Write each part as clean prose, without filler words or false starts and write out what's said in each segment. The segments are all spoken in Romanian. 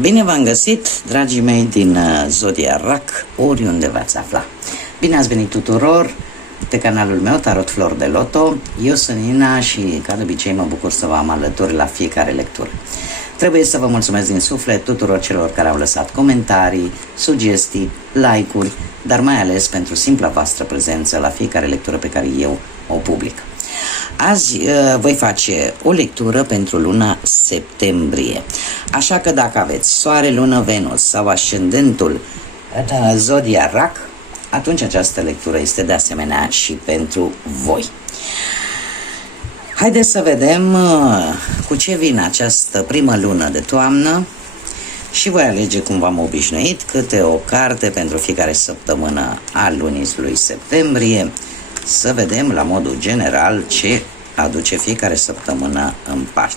Bine v-am găsit, dragii mei din Zodia RAC, oriunde v-ați afla. Bine ați venit tuturor pe canalul meu Tarot Flor de Loto. Eu sunt Nina și, ca de obicei, mă bucur să vă am alături la fiecare lectură. Trebuie să vă mulțumesc din suflet tuturor celor care au lăsat comentarii, sugestii, like-uri, dar mai ales pentru simpla voastră prezență la fiecare lectură pe care eu o public. Azi voi face o lectură pentru luna septembrie, așa că dacă aveți Soare, Lună, Venus sau ascendentul în Zodia RAC, atunci această lectură este de asemenea și pentru voi. Haideți să vedem cu ce vine această primă lună de toamnă și voi alege, cum v-am obișnuit, câte o carte pentru fiecare săptămână a lunii lui septembrie, să vedem la modul general ce aduce fiecare săptămână în parte.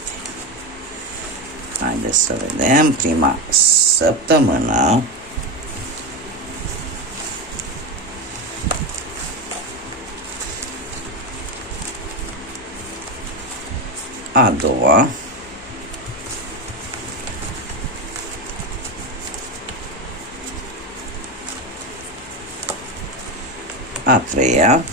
Haideți să vedem prima săptămână. A doua. A treia.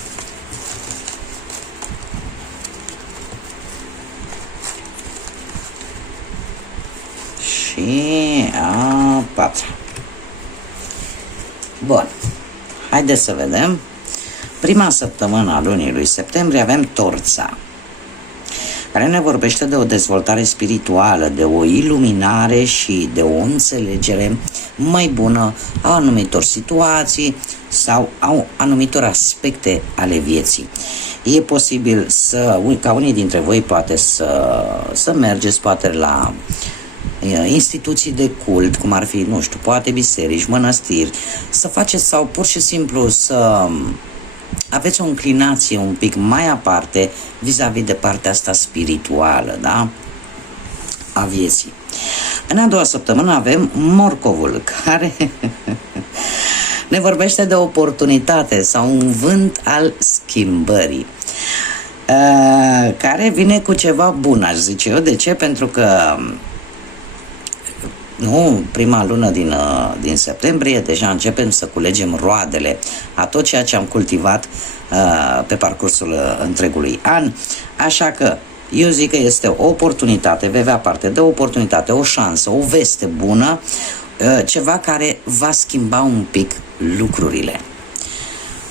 Și a patra. Bun. Haideți să vedem. Prima săptămână a lunii lui septembrie avem Torța, care ne vorbește de o dezvoltare spirituală, de o iluminare și de o înțelegere mai bună a anumitor situații sau a anumitor aspecte ale vieții. E posibil ca unii dintre voi poate să mergeți poate la instituții de cult, cum ar fi, nu știu, poate biserici, mănăstiri, să faceți sau pur și simplu să aveți o înclinație un pic mai aparte vis-a-vis de partea asta spirituală, da? A vieții. În a doua săptămână avem Morcovul, care ne vorbește de oportunitate sau un vânt al schimbării, care vine cu ceva bun, aș zice eu. De ce? Pentru că prima lună din septembrie deja începem să culegem roadele a tot ceea ce am cultivat pe parcursul întregului an, așa că eu zic că este o oportunitate, vei avea parte de o oportunitate, o șansă, o veste bună, ceva care va schimba un pic lucrurile.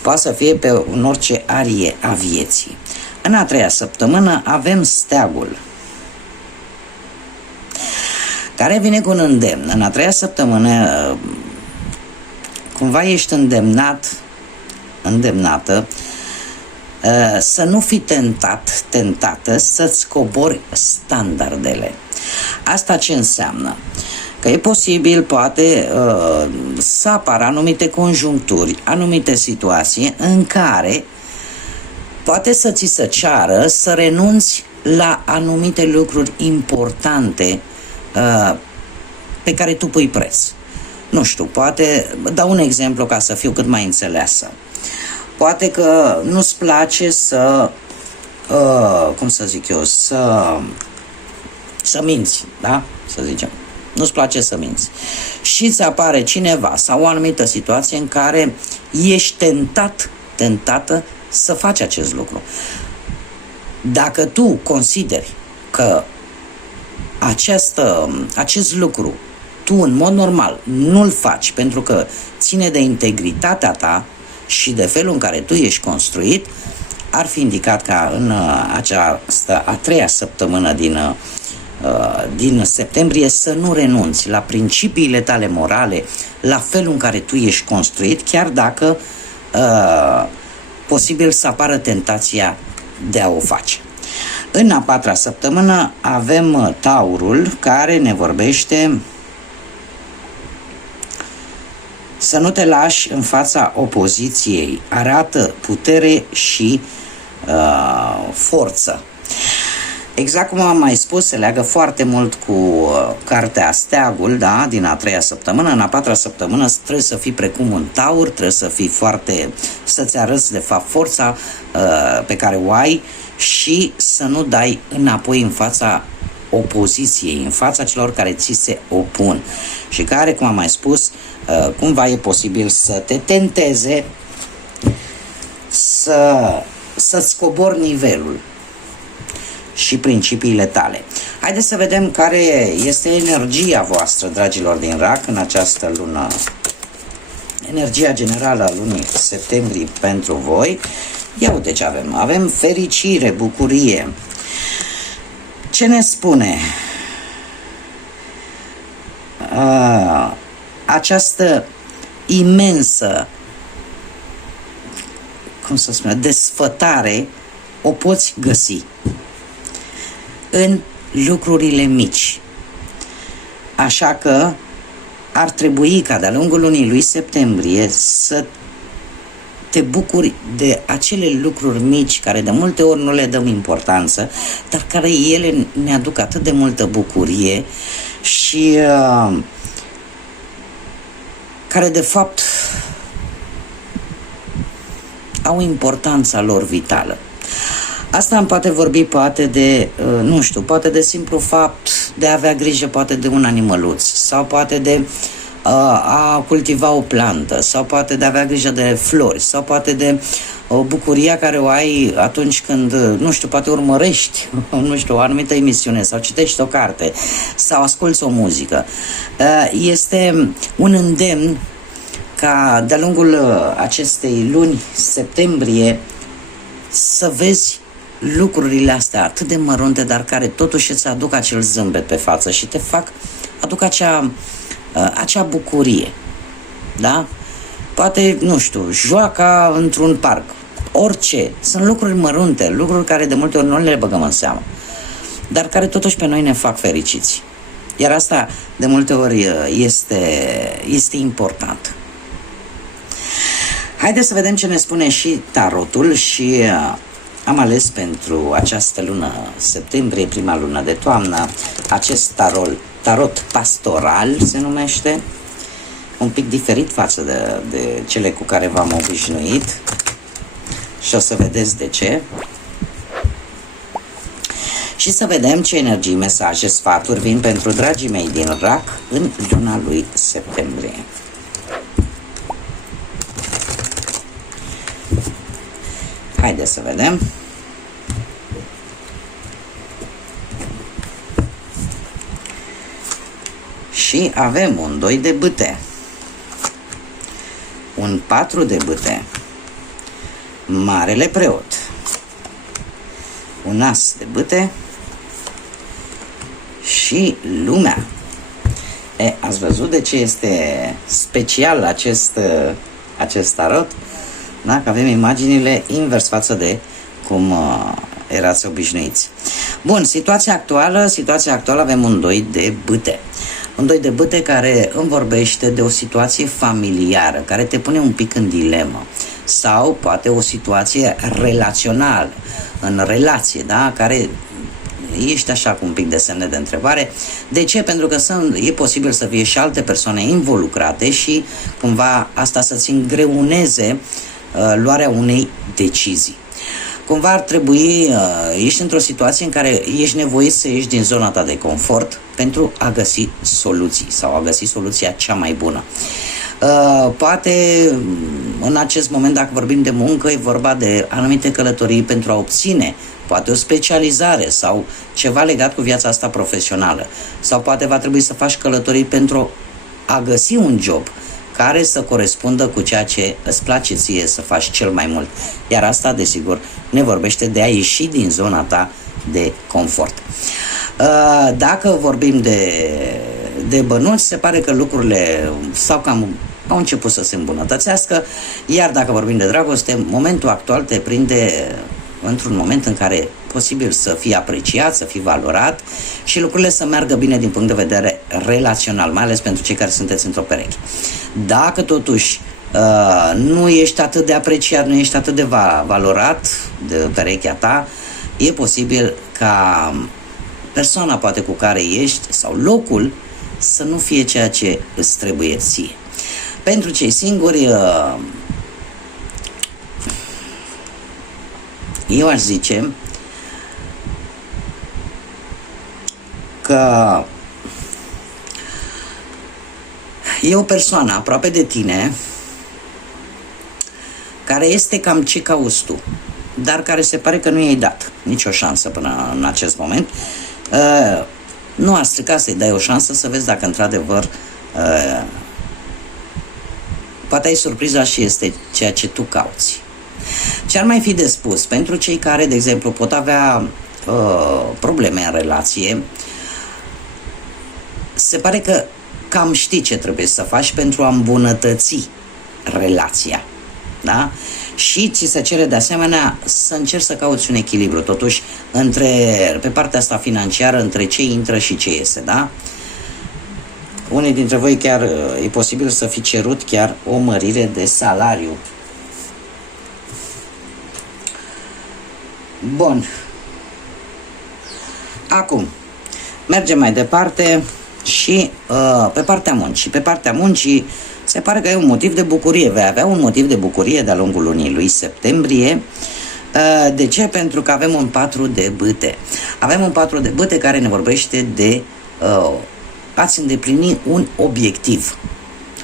Poate să fie în orice arie a vieții. În a treia săptămână avem Steagul, care vine cu un îndemn. În a treia săptămână cumva ești îndemnată să nu fii tentată să-ți cobori standardele. Asta ce înseamnă? Că e posibil, poate, să apară anumite conjuncturi, anumite situații în care poate să ți se ceară să renunți la anumite lucruri importante pe care tu pui preț. Nu știu, poate, dau un exemplu ca să fiu cât mai înțeleasă. Poate că nu-ți place să minți, da? Să zicem. Nu-ți place să minți. Și ți apare cineva sau o anumită situație în care ești tentată să faci acest lucru. Dacă tu consideri că acest lucru tu în mod normal nu-l faci pentru că ține de integritatea ta și de felul în care tu ești construit, ar fi indicat ca în această a treia săptămână din septembrie să nu renunți la principiile tale morale, la felul în care tu ești construit, chiar dacă posibil să apară tentația de a o face. În a patra săptămână avem Taurul, care ne vorbește să nu te lași în fața opoziției, arată putere și forță. Exact cum am mai spus, se leagă foarte mult cu cartea Steagul, da, din a treia săptămână. În a patra săptămână trebuie să fii precum un taur, trebuie să fii să-ți arăți de fapt forța pe care o ai și să nu dai înapoi în fața opoziției, în fața celor care ți se opun și care, cum am mai spus, cumva e posibil să te tenteze să-ți cobori nivelul și principiile tale. Haideți să vedem care este energia voastră, dragilor din RAC, în această lună. Energia generală a lunii septembrie pentru voi. Ia uite ce avem. Avem fericire, bucurie. Ce ne spune această imensă, cum să spun, desfătare o poți găsi în lucrurile mici. Așa că ar trebui ca de-a lungul lunii lui septembrie să te bucuri de acele lucruri mici care de multe ori nu le dăm importanță, dar care ele ne aduc atât de multă bucurie și care de fapt au importanța lor vitală. Asta îmi poate vorbi poate de, nu știu, poate de simplu fapt de a avea grijă poate de un animăluț sau poate de a cultiva o plantă sau poate de a avea grijă de flori sau poate de o bucuria care o ai atunci când, nu știu, poate urmărești, nu știu, o anumită emisiune sau citești o carte sau asculți o muzică. Este un îndemn ca de-a lungul acestei luni septembrie să vezi lucrurile astea atât de mărunte, dar care totuși îți aduc acel zâmbet pe față și te aduc acea bucurie, da? Poate, nu știu, joaca într-un parc, orice, sunt lucruri mărunte, lucruri care de multe ori nu le băgăm în seamă, dar care totuși pe noi ne fac fericiți. Iar asta de multe ori este important. Haideți să vedem ce ne spune și tarotul și am ales pentru această lună septembrie, prima lună de toamnă, acest tarot pastoral se numește, un pic diferit față de cele cu care v-am obișnuit și o să vedeți de ce. Și să vedem ce energii, mesaje, sfaturi vin pentru dragii mei din RAC în luna lui septembrie. Haideți să vedem. Și avem un 2 de bâte, un 4 de bâte, marele preot, un as de bâte și lumea. Ați văzut de ce este special acest tarot? Da? Că avem imaginile invers față de cum erați obișnuiți. Bun, situația actuală avem un 2 de bâte. Un 2 de bâte care îmi vorbește de o situație familiară, care te pune un pic în dilemă. Sau poate o situație relațională, în relație, da? Care ești așa cu un pic de semne de întrebare. De ce? Pentru că e posibil să fie și alte persoane involucrate și cumva asta să-ți îngreuneze luarea unei decizii. Cumva ar trebui, ești într-o situație în care ești nevoit să ieși din zona ta de confort pentru a găsi soluții sau a găsi soluția cea mai bună. Poate în acest moment, dacă vorbim de muncă, e vorba de anumite călătorii pentru a obține poate o specializare sau ceva legat cu viața asta profesională. Sau poate va trebui să faci călătorii pentru a găsi un job care să corespundă cu ceea ce îți place ție să faci cel mai mult. Iar asta, desigur, ne vorbește de a ieși din zona ta de confort. Dacă vorbim de bănuți, se pare că lucrurile au început să se îmbunătățească, iar dacă vorbim de dragoste, momentul actual te prinde într-un moment în care posibil să fii apreciat, să fii valorat și lucrurile să meargă bine din punct de vedere relațional, mai ales pentru cei care sunteți într-o pereche. Dacă totuși nu ești atât de apreciat, nu ești atât de valorat de perechea ta, e posibil ca persoana poate cu care ești sau locul să nu fie ceea ce îți trebuie ție. Pentru cei singuri, eu aș zice că e o persoană aproape de tine care este cam ce cauți tu, dar care se pare că nu i-ai dat nicio șansă până în acest moment. Nu ar strica să-i dai o șansă să vezi dacă într-adevăr poate ai surpriza și este ceea ce tu cauți. Ce ar mai fi de spus pentru cei care, de exemplu, pot avea probleme în relație? Se pare că cam știi ce trebuie să faci pentru a îmbunătăți relația, da? Și ți se cere de asemenea să încerci să cauți un echilibru totuși pe partea asta financiară, între ce intră și ce iese, da? Unii dintre voi chiar e posibil să fi cerut chiar o mărire de salariu. Bun. Acum, mergem mai departe și pe partea muncii. Pe partea muncii se pare că e un motiv de bucurie. Vei avea un motiv de bucurie de-a lungul lunii lui septembrie. De ce? Pentru că avem un 4 de bâte. Avem un 4 de bâte care ne vorbește de ați îndeplini un obiectiv.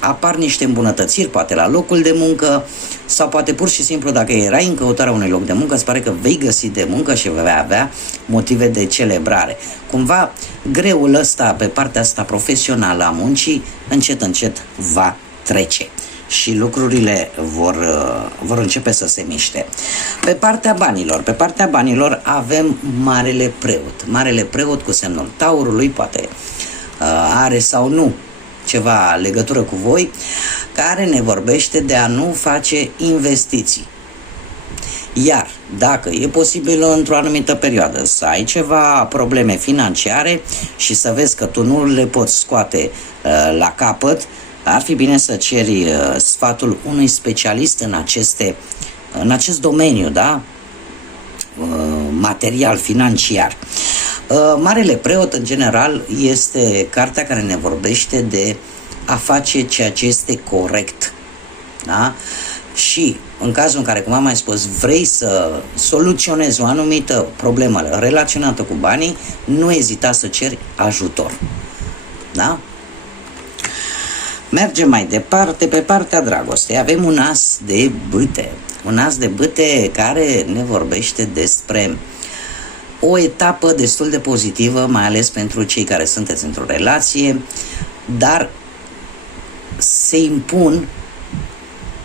Apar niște îmbunătățiri, poate la locul de muncă, sau poate pur și simplu dacă erai în căutarea unui loc de muncă, îți pare că vei găsi de muncă și vei avea motive de celebrare. Cumva greul ăsta pe partea asta profesională a muncii încet încet va trece și lucrurile vor începe să se miște. Pe partea banilor avem Marele Preot. Marele Preot cu semnul Taurului, poate are sau nu ceva legătură cu voi, care ne vorbește de a nu face investiții. Iar dacă e posibil într-o anumită perioadă să ai ceva probleme financiare și să vezi că tu nu le poți scoate la capăt, ar fi bine să ceri sfatul unui specialist în acest domeniu, da? Material, financiar. Marele Preot, în general, este cartea care ne vorbește de a face ceea ce este corect. Da? Și în cazul în care, cum am mai spus, vrei să soluționezi o anumită problemă relaționată cu banii, nu ezita să ceri ajutor. Da? Mergem mai departe, pe partea dragostei. Avem un as de bâte. Un as de bâte care ne vorbește despre o etapă destul de pozitivă, mai ales pentru cei care sunteți într-o relație, dar se impun,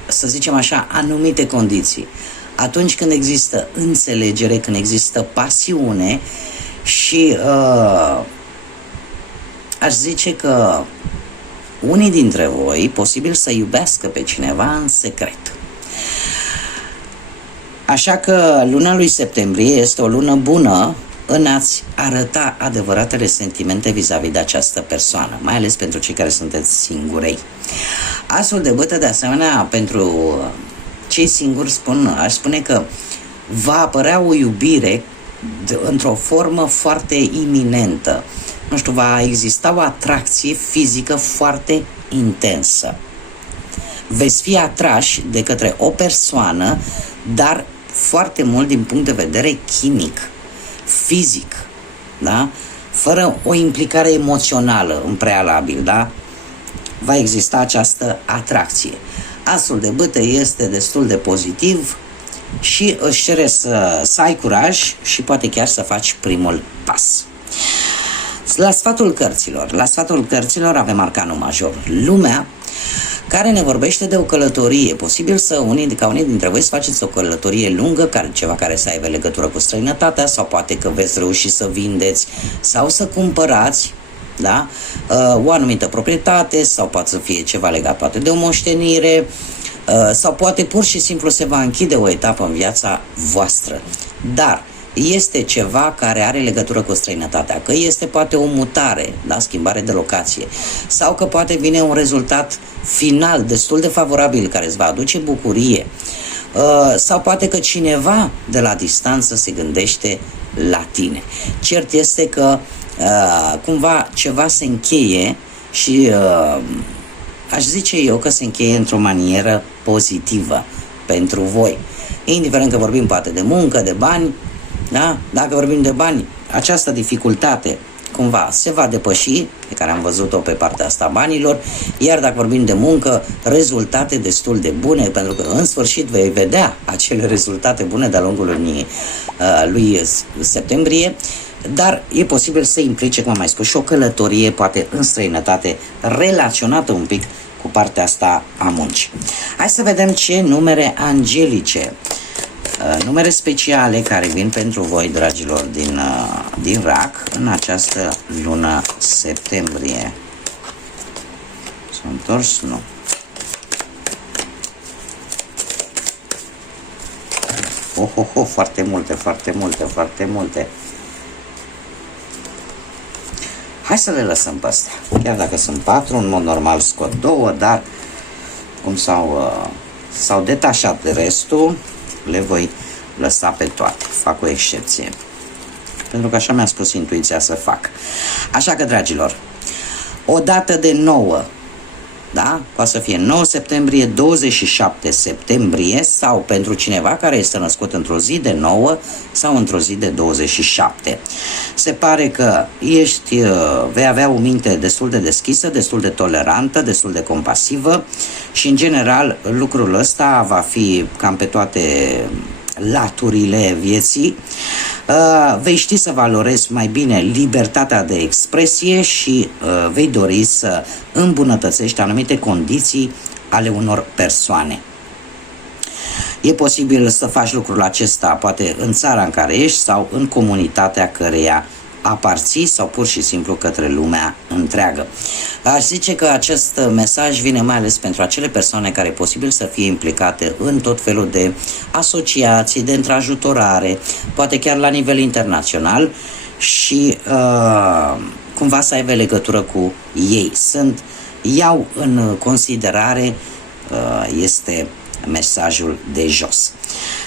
să zicem așa, anumite condiții. Atunci când există înțelegere, când există pasiune și aș zice că unii dintre voi posibil să iubească pe cineva în secret. Așa că luna lui septembrie este o lună bună în a-ți arăta adevăratele sentimente vis-a-vis de această persoană, mai ales pentru cei care sunteți singurei. Asul de bâtă, de asemenea, pentru cei singuri, aș spune că va apărea o iubire într-o formă foarte iminentă. Nu știu, va exista o atracție fizică foarte intensă. Veți fi atrași de către o persoană, dar foarte mult din punct de vedere chimic, fizic, da? Fără o implicare emoțională în prealabil, da? Va exista această atracție. Asul de bâte este destul de pozitiv și își cere să ai curaj și poate chiar să faci primul pas. La sfatul cărților avem arcanul major, Lumea, care ne vorbește de o călătorie. Posibil ca unii dintre voi să faceți o călătorie lungă, ceva care să aibă legătură cu străinătatea, sau poate că veți reuși să vindeți sau să cumpărați, da? O anumită proprietate, sau poate să fie ceva legat poate de o moștenire, sau poate pur și simplu se va închide o etapă în viața voastră. Dar este ceva care are legătură cu străinătatea, că este poate o mutare, da, schimbare de locație, sau că poate vine un rezultat final destul de favorabil care îți va aduce bucurie, sau poate că cineva de la distanță se gândește la tine. Cert este că cumva ceva se încheie și aș zice eu că se încheie într-o manieră pozitivă pentru voi. Indiferent că vorbim poate de muncă, de bani, da? Dacă vorbim de bani, această dificultate cumva se va depăși, pe care am văzut-o pe partea asta banilor, iar dacă vorbim de muncă, rezultate destul de bune, pentru că în sfârșit vei vedea acele rezultate bune de-a lungul lunii lui septembrie, dar e posibil să implice, cum am mai spus, și o călătorie, poate în străinătate, relaționată un pic cu partea asta a muncii. Hai să vedem ce numere angelice, numere speciale care vin pentru voi, dragilor, din RAC în această lună septembrie. S-a întors? Nu. Foarte multe, foarte multe, foarte multe. Hai să le lăsăm pe astea. Chiar dacă sunt 4, în mod normal scot 2, dar cum s-au detașat de restul, le voi lăsa pe toate. Fac o excepție. Pentru că așa mi-a spus intuiția să fac. Așa că, dragilor, o dată de 9, da? Poate să fie 9 septembrie, 27 septembrie sau pentru cineva care este născut într-o zi de 9 sau într-o zi de 27. Se pare că vei avea o minte destul de deschisă, destul de tolerantă, destul de compasivă și, în general, lucrul ăsta va fi cam pe toate laturile vieții. Vei ști să valorezi mai bine libertatea de expresie și vei dori să îmbunătățești anumite condiții ale unor persoane. E posibil să faci lucrul acesta poate în țara în care ești sau în comunitatea căreia aparții sau pur și simplu către lumea întreagă. Aș zice că acest mesaj vine mai ales pentru acele persoane care e posibil să fie implicate în tot felul de asociații, de întrajutorare, poate chiar la nivel internațional și cumva să aibă legătură cu ei. Iau în considerare, este mesajul de jos.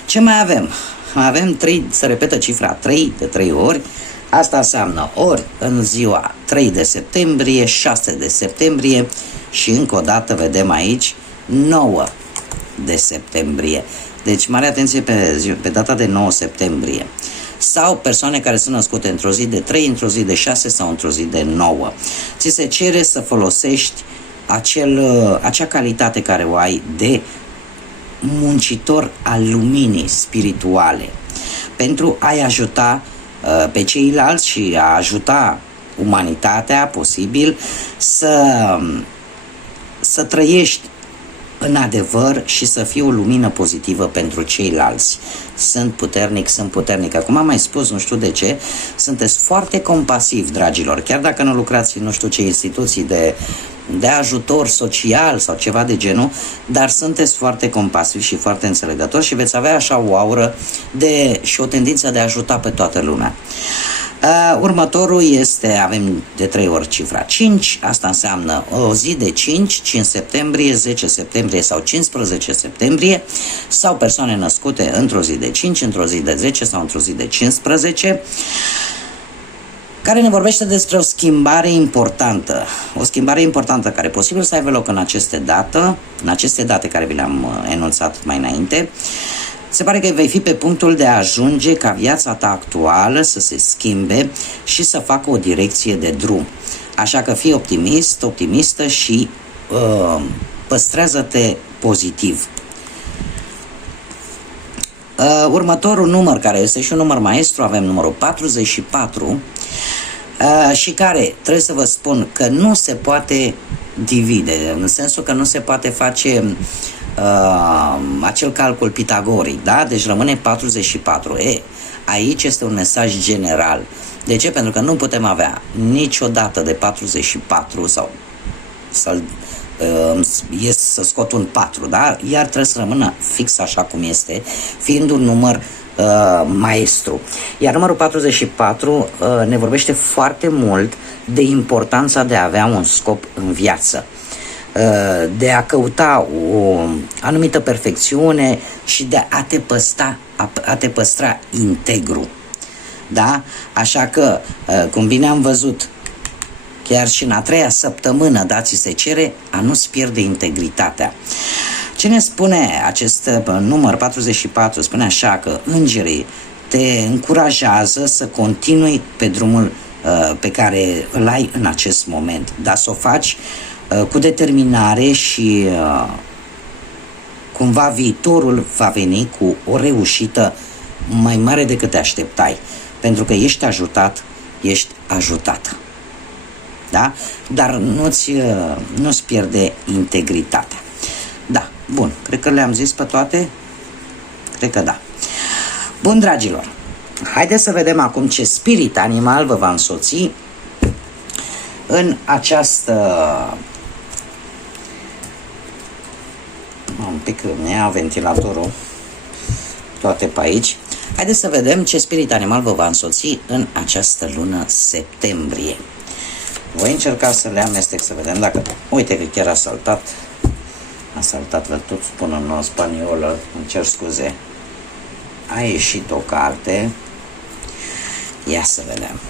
Ce mai avem? Avem 3, se repetă cifra 3 de 3 ori. Asta înseamnă ori în ziua 3 de septembrie, 6 de septembrie și încă o dată vedem aici 9 de septembrie. Deci mare atenție pe data de 9 septembrie. Sau persoane care sunt născute într-o zi de 3, într-o zi de 6 sau într-o zi de 9. Ți se cere să folosești acea calitate care o ai de muncitor al luminii spirituale pentru a-i ajuta pe ceilalți și a ajuta umanitatea posibil să trăiești în adevăr și să fie o lumină pozitivă pentru ceilalți. Sunt puternic. Acum am mai spus, nu știu de ce, sunteți foarte compasivi, dragilor, chiar dacă nu lucrați în nu știu ce instituții de ajutor social sau ceva de genul, dar sunteți foarte compasivi și foarte înțelegători și veți avea așa o aură și o tendință de a ajuta pe toată lumea. Următorul avem de 3 ori cifra 5, asta înseamnă o zi de 5 septembrie, 10 septembrie sau 15 septembrie, sau persoane născute într-o zi de 5, într-o zi de 10 sau într-o zi de 15, care ne vorbește despre o schimbare importantă. O schimbare importantă care e posibil să aibă loc în aceste date care vi le-am enunțat mai înainte. Se pare că vei fi pe punctul de a ajunge ca viața ta actuală să se schimbe și să facă o direcție de drum. Așa că fii optimistă și păstrează-te pozitiv. Următorul număr, care este și un număr maestru, avem numărul 44 și care, trebuie să vă spun, că nu se poate divide, în sensul că nu se poate face acel calcul pitagoric, da? Deci rămâne 44. Aici este un mesaj general. De ce? Pentru că nu putem avea niciodată de 44 sau să scot un 4, da? Iar trebuie să rămână fix așa cum este, fiind un număr maestru. Iar numărul 44 ne vorbește foarte mult de importanța de a avea un scop în viață, de a căuta o anumită perfecțiune și de a te păstra integru. Da? Așa că, cum bine am văzut, chiar și în a 3-a săptămână, da, ți se cere a nu-ți pierde integritatea. Ce ne spune acest număr 44? Spune așa că îngerii te încurajează să continui pe drumul pe care îl ai în acest moment, dar să o faci cu determinare și cumva viitorul va veni cu o reușită mai mare decât te așteptai, pentru că ești ajutat, ești ajutată. Da? Dar nu-ți pierde integritatea. Da, bun, cred că le-am zis pe toate? Cred că da. Bun, dragilor, haideți să vedem acum ce spirit animal vă va însoți în această... Un pic îmi ia ventilatorul toate pe aici. Haideți să vedem ce spirit animal vă va însoți în această lună septembrie. Voi încerca să le amestec, să vedem dacă... Uite că chiar a saltat. A saltat, vă tot spun în spaniolă, îmi cer scuze. A ieșit o carte. Ia să vedem.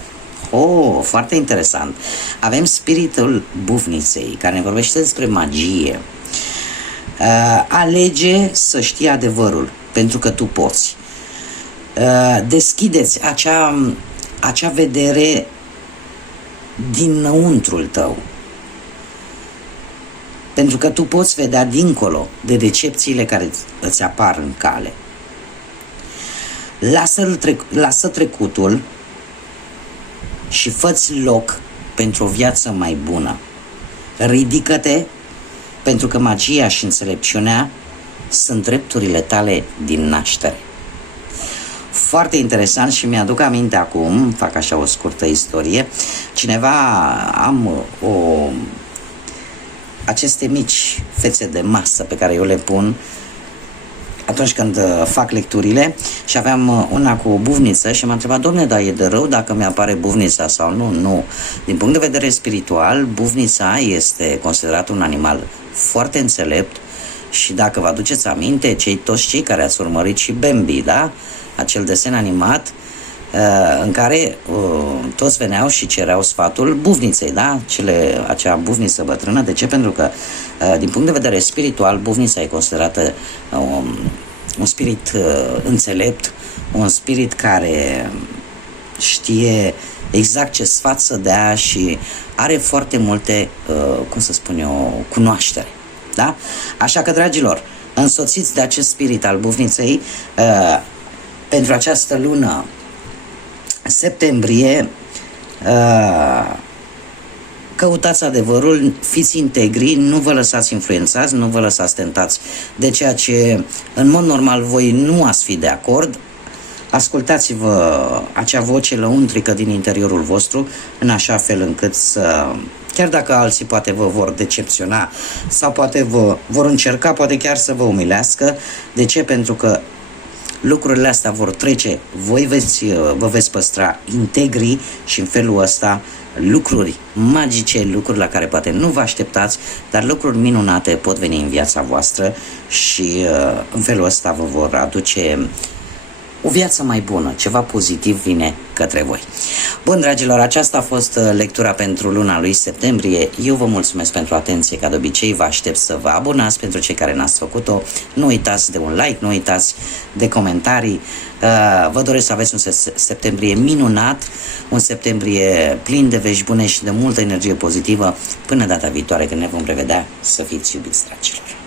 Oh, foarte interesant. Avem spiritul bufniței, care ne vorbește despre magie. Alege să știi adevărul, pentru că tu poți. Deschideți acea vedere dinăuntrul tău, pentru că tu poți vedea dincolo de care îți apar în cale. Lasă trecutul și fă-ți loc pentru o viață mai bună. Ridică-te, pentru că magia și înțelepciunea sunt drepturile tale din naștere. Foarte interesant și mi-aduc aminte acum, fac așa o scurtă istorie, aceste mici fețe de masă pe care eu le pun atunci când fac lecturile și aveam una cu o buvniță și m-a întrebat: dom'le, dar e de rău dacă mi-apare buvnița sau nu? Nu. Din punct de vedere spiritual, buvnița este considerat un animal foarte înțelept și dacă vă aduceți aminte, toți cei care ați urmărit și Bambi, da? Acel desen animat în care toți veneau și cereau sfatul buvniței, da? Acea buvniță bătrână. De ce? Pentru că din punct de vedere spiritual, buvnița e considerată un spirit înțelept, un spirit care știe exact ce sfat să dea și are foarte multe, cunoaștere. Da? Așa că, dragilor, însoțiți de acest spirit al buvniței pentru această lună septembrie. Căutați adevărul, fiți integri, nu vă lăsați influențați, nu vă lăsați tentați de ceea ce în mod normal voi nu ați fi de acord. Ascultați-vă acea voce lăuntrică din interiorul vostru în așa fel încât să, chiar dacă alții poate vă vor decepționa sau poate vă vor încerca, poate chiar să vă umilească. De ce? Pentru că lucrurile astea vor trece, voi vă veți păstra integri și în felul ăsta lucruri magice, lucruri la care poate nu vă așteptați, dar lucruri minunate pot veni în viața voastră și în felul ăsta vă vor aduce o viață mai bună, ceva pozitiv vine către voi. Bun, dragilor, aceasta a fost lectura pentru luna lui septembrie. Eu vă mulțumesc pentru atenție, ca de obicei vă aștept să vă abonați pentru cei care n-ați făcut-o. Nu uitați de un like, nu uitați de comentarii. Vă doresc să aveți un septembrie minunat, un septembrie plin de vești bune și de multă energie pozitivă. Până data viitoare când ne vom revedea, să fiți iubiți, dragilor!